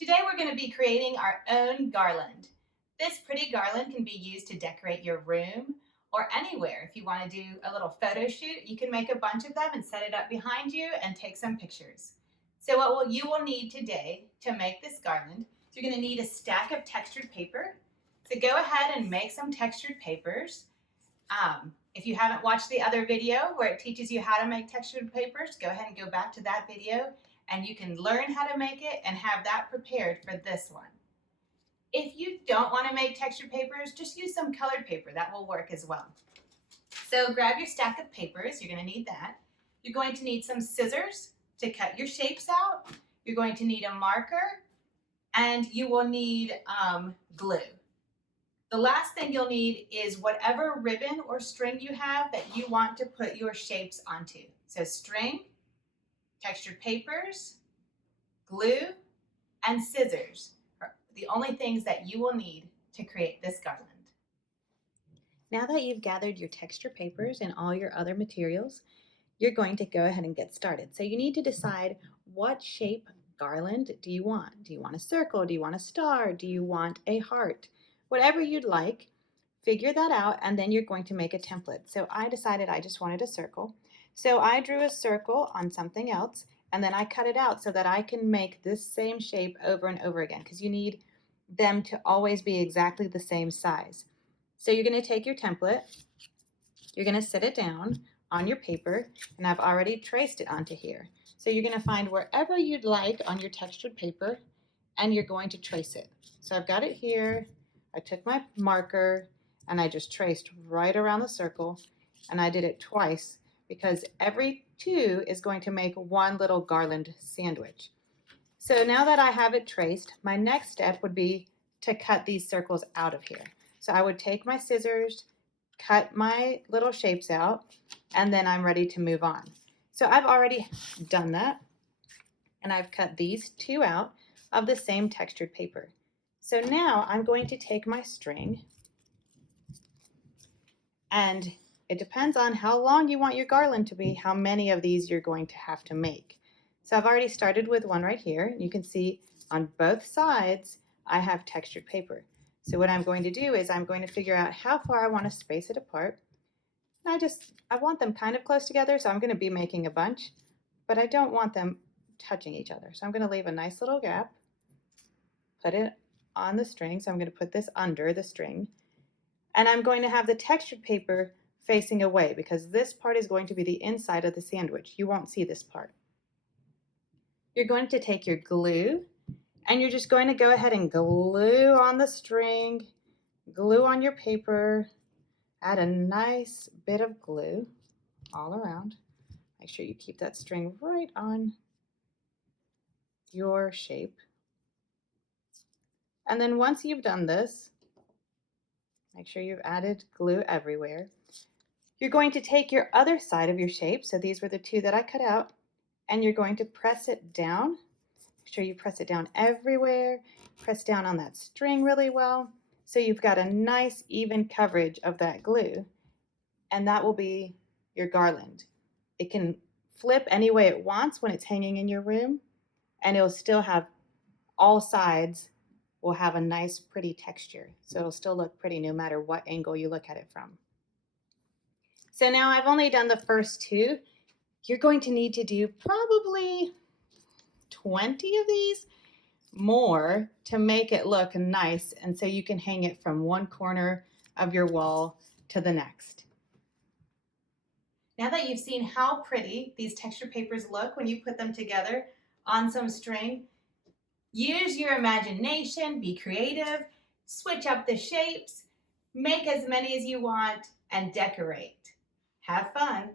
Today we're going to be creating our own garland. This pretty garland can be used to decorate your room or anywhere. If you want to do a little photo shoot, you can make a bunch of them and set it up behind you and take some pictures. So you will need today to make this garland, you're going to need a stack of textured paper. So go ahead and make some textured papers. If you haven't watched the other video where it teaches you how to make textured papers, go ahead and go back to that video and you can learn how to make it and have that prepared for this one. If you don't want to make textured papers, just use some colored paper. That will work as well. So grab your stack of papers. You're going to need that. You're going to need some scissors to cut your shapes out. You're going to need a marker, and you will need glue. The last thing you'll need is whatever ribbon or string you have that you want to put your shapes onto. So string, textured papers, glue, and scissors are the only things that you will need to create this garland. Now that you've gathered your texture papers and all your other materials, you're going to go ahead and get started. So you need to decide what shape garland do you want. Do you want a circle? Do you want a star? Do you want a heart? Whatever you'd like, figure that out, and then you're going to make a template. So I decided I just wanted a circle. So I drew a circle on something else, and then I cut it out so that I can make this same shape over and over again, because you need them to always be exactly the same size. So you're going to take your template, you're going to sit it down on your paper, and I've already traced it onto here. So you're going to find wherever you'd like on your textured paper, and you're going to trace it. So I've got it here. I took my marker and I just traced right around the circle, and I did it twice because every two is going to make one little garland sandwich. So now that I have it traced, my next step would be to cut these circles out of here. So I would take my scissors, cut my little shapes out, and then I'm ready to move on. So I've already done that, and I've cut these two out of the same textured paper. So now I'm going to take my string, and it depends on how long you want your garland to be, how many of these you're going to have to make. So I've already started with one right here. You can see on both sides I have textured paper. So what I'm going to do is I'm going to figure out how far I want to space it apart. And I want them kind of close together, so I'm going to be making a bunch, but I don't want them touching each other. So I'm going to leave a nice little gap, put it on the string. So I'm going to put this under the string, and I'm going to have the textured paper facing away because this part is going to be the inside of the sandwich. You won't see this part. You're going to take your glue, and you're just going to go ahead and glue on the string, glue on your paper, add a nice bit of glue all around. Make sure you keep that string right on your shape. And then once you've done this, make sure you've added glue everywhere. You're going to take your other side of your shape, so these were the two that I cut out, and you're going to press it down. Make sure you press it down everywhere. Press down on that string really well, so you've got a nice even coverage of that glue, and that will be your garland. It can flip any way it wants when it's hanging in your room, and it'll still have all sides will have a nice pretty texture. So it'll still look pretty no matter what angle you look at it from. So now I've only done the first two. You're going to need to do probably 20 of these more to make it look nice, and so you can hang it from one corner of your wall to the next. Now that you've seen how pretty these texture papers look when you put them together on some string, use your imagination, be creative, switch up the shapes, make as many as you want, and decorate. Have fun.